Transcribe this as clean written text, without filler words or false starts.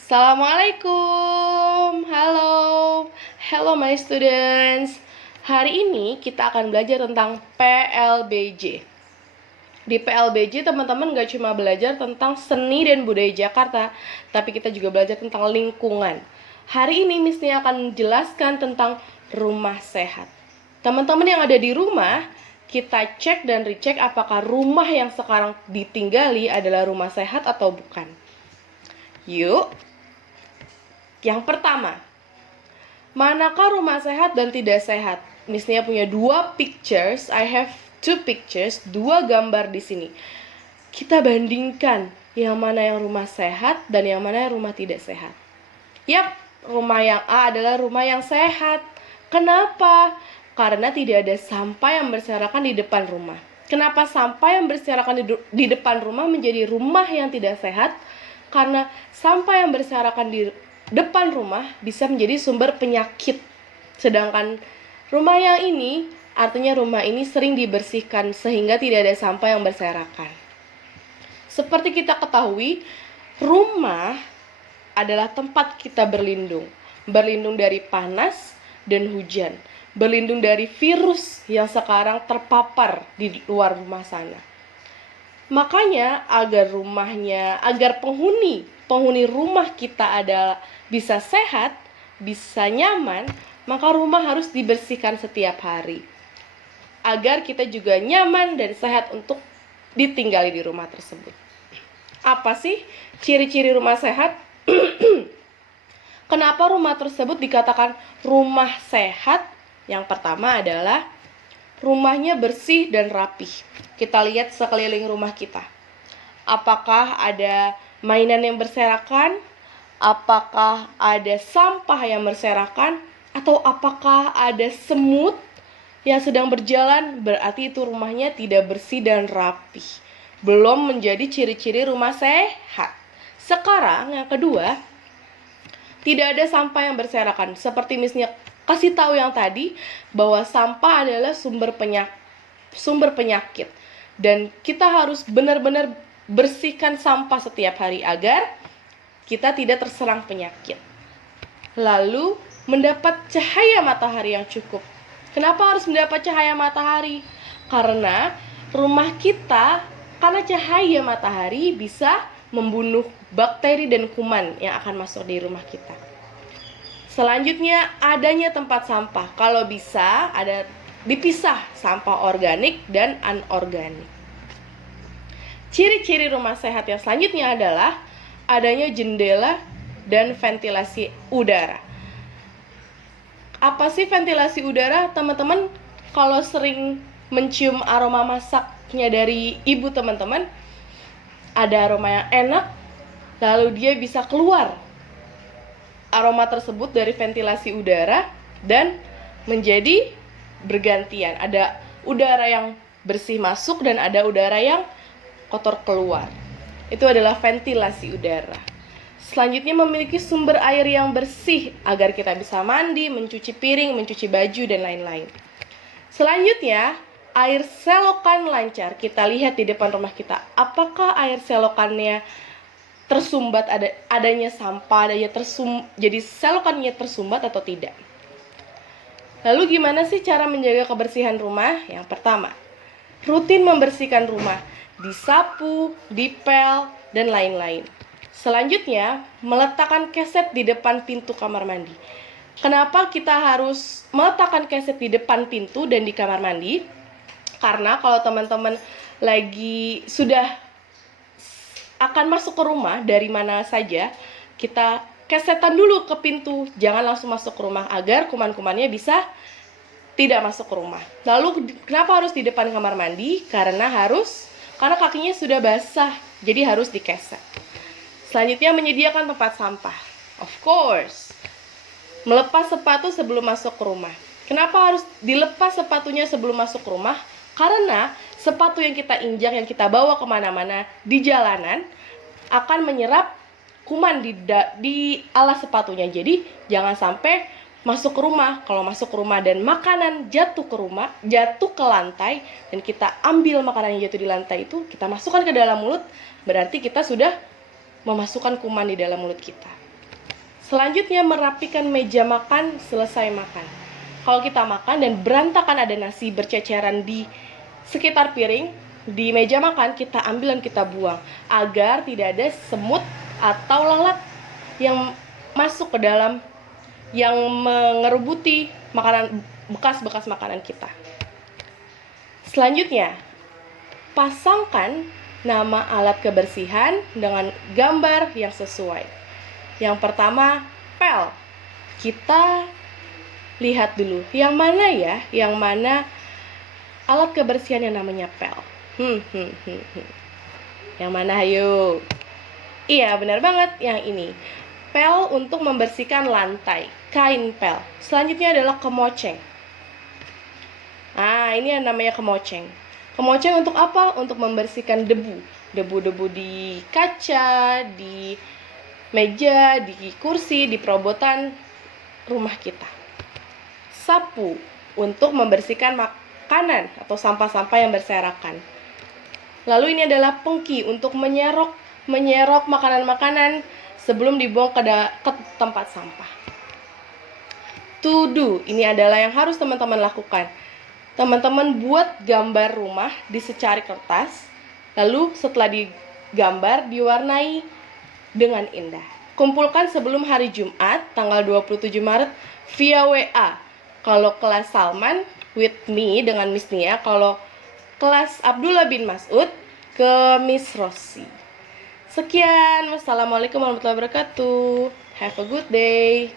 Assalamualaikum, hello my students. Hari ini kita akan belajar tentang PLBJ. Di PLBJ teman-teman gak cuma belajar tentang seni dan budaya Jakarta, tapi kita juga belajar tentang lingkungan. Hari ini Miss Nia akan menjelaskan tentang rumah sehat. Teman-teman yang ada di rumah, kita cek dan recheck apakah rumah yang sekarang ditinggali adalah rumah sehat atau bukan. Yuk. Yang pertama, manakah rumah sehat dan tidak sehat? Miss Nia punya dua pictures. I have two pictures, dua gambar di sini. Kita bandingkan yang mana yang rumah sehat dan yang mana yang rumah tidak sehat. Yap, rumah yang A adalah rumah yang sehat. Kenapa? Karena tidak ada sampah yang berserakan di depan rumah. Kenapa sampah yang berserakan di depan rumah menjadi rumah yang tidak sehat? Karena sampah yang berserakan di depan rumah bisa menjadi sumber penyakit. Sedangkan rumah yang ini, artinya rumah ini sering dibersihkan sehingga tidak ada sampah yang berserakan. Seperti kita ketahui, rumah adalah tempat kita berlindung. Berlindung dari panas dan hujan. Berlindung dari virus yang sekarang terpapar di luar rumah sana. Makanya agar penghuni rumah kita adalah bisa sehat, bisa nyaman, maka rumah harus dibersihkan setiap hari. Agar kita juga nyaman dan sehat untuk ditinggali di rumah tersebut. Apa sih ciri-ciri rumah sehat? Kenapa rumah tersebut dikatakan rumah sehat? Yang pertama adalah rumahnya bersih dan rapih. Kita lihat sekeliling rumah kita. Apakah ada mainan yang berserakan? Apakah ada sampah yang berserakan? Atau apakah ada semut yang sedang berjalan? Berarti itu rumahnya tidak bersih dan rapih. Belum menjadi ciri-ciri rumah sehat. Sekarang yang kedua, tidak ada sampah yang berserakan. Seperti misalnya kasih tahu yang tadi, bahwa sampah adalah sumber penyakit. Dan kita harus benar-benar bersihkan sampah setiap hari agar kita tidak terserang penyakit. Lalu, mendapat cahaya matahari yang cukup. Kenapa harus mendapat cahaya matahari? Karena rumah kita, karena cahaya matahari bisa membunuh bakteri dan kuman yang akan masuk di rumah kita. Selanjutnya, adanya tempat sampah. Kalau bisa, ada dipisah sampah organik dan anorganik. Ciri-ciri rumah sehat yang selanjutnya adalah adanya jendela dan ventilasi udara. Apa sih ventilasi udara? Teman-teman, kalau sering mencium aroma masaknya dari ibu teman-teman, ada aroma yang enak, lalu dia bisa keluar aroma tersebut dari ventilasi udara dan menjadi bergantian. Ada udara yang bersih masuk dan ada udara yang kotor keluar. Itu adalah ventilasi udara. Selanjutnya memiliki sumber air yang bersih agar kita bisa mandi, mencuci piring, mencuci baju, dan lain-lain. Selanjutnya, air selokan lancar. Kita lihat di depan rumah kita. Apakah air selokannya tersumbat, adanya sampah, jadi selokannya tersumbat atau tidak? Lalu gimana sih cara menjaga kebersihan rumah? Yang pertama, rutin membersihkan rumah, disapu, dipel, dan lain-lain. Selanjutnya, meletakkan keset di depan pintu kamar mandi. Kenapa kita harus meletakkan keset di depan pintu dan di kamar mandi? Karena kalau teman-teman lagi sudah akan masuk ke rumah dari mana saja, kita kesetan dulu ke pintu, jangan langsung masuk ke rumah agar kuman-kumannya bisa tidak masuk ke rumah. Lalu kenapa harus di depan kamar mandi? Karena kakinya sudah basah, jadi harus dikeset. Selanjutnya, menyediakan tempat sampah. Of course, melepas sepatu sebelum masuk ke rumah. Kenapa harus dilepas sepatunya sebelum masuk ke rumah? Karena sepatu yang kita injak, yang kita bawa kemana-mana di jalanan akan menyerap kuman di alas sepatunya. Jadi jangan sampai masuk ke rumah. Kalau masuk ke rumah dan makanan jatuh ke lantai, dan kita ambil makanan yang jatuh di lantai itu, kita masukkan ke dalam mulut, berarti kita sudah memasukkan kuman di dalam mulut kita. Selanjutnya, merapikan meja makan selesai makan. Kalau kita makan dan berantakan ada nasi berceceran di sekitar piring, di meja makan, kita ambil dan kita buang agar tidak ada semut atau lalat yang masuk ke dalam, yang mengerubuti makanan, bekas-bekas makanan kita. Selanjutnya, pasangkan nama alat kebersihan dengan gambar yang sesuai. Yang pertama, pel. Kita lihat dulu, yang mana ya? Yang mana alat kebersihan yang namanya pel? Yang mana, ayo? Iya, benar banget, yang ini. Pel untuk membersihkan lantai, kain pel. Selanjutnya adalah kemoceng. Nah, ini yang namanya kemoceng. Kemoceng untuk apa? Untuk membersihkan debu. Debu-debu di kaca, di meja, di kursi, di perobotan rumah kita. Sapu untuk membersihkan makanan atau sampah-sampah yang berserakan. Lalu ini adalah pengki untuk menyerok makanan-makanan sebelum dibuang ke tempat sampah. To do, ini adalah yang harus teman-teman lakukan. Teman-teman buat gambar rumah di secari kertas, lalu setelah digambar diwarnai dengan indah. Kumpulkan sebelum hari Jumat tanggal 27 Maret via WA. Kalau kelas Salman with me dengan Miss Nia, kalau kelas Abdullah bin Mas'ud ke Miss Rosi. Sekian, wassalamualaikum warahmatullahi wabarakatuh. Have a good day.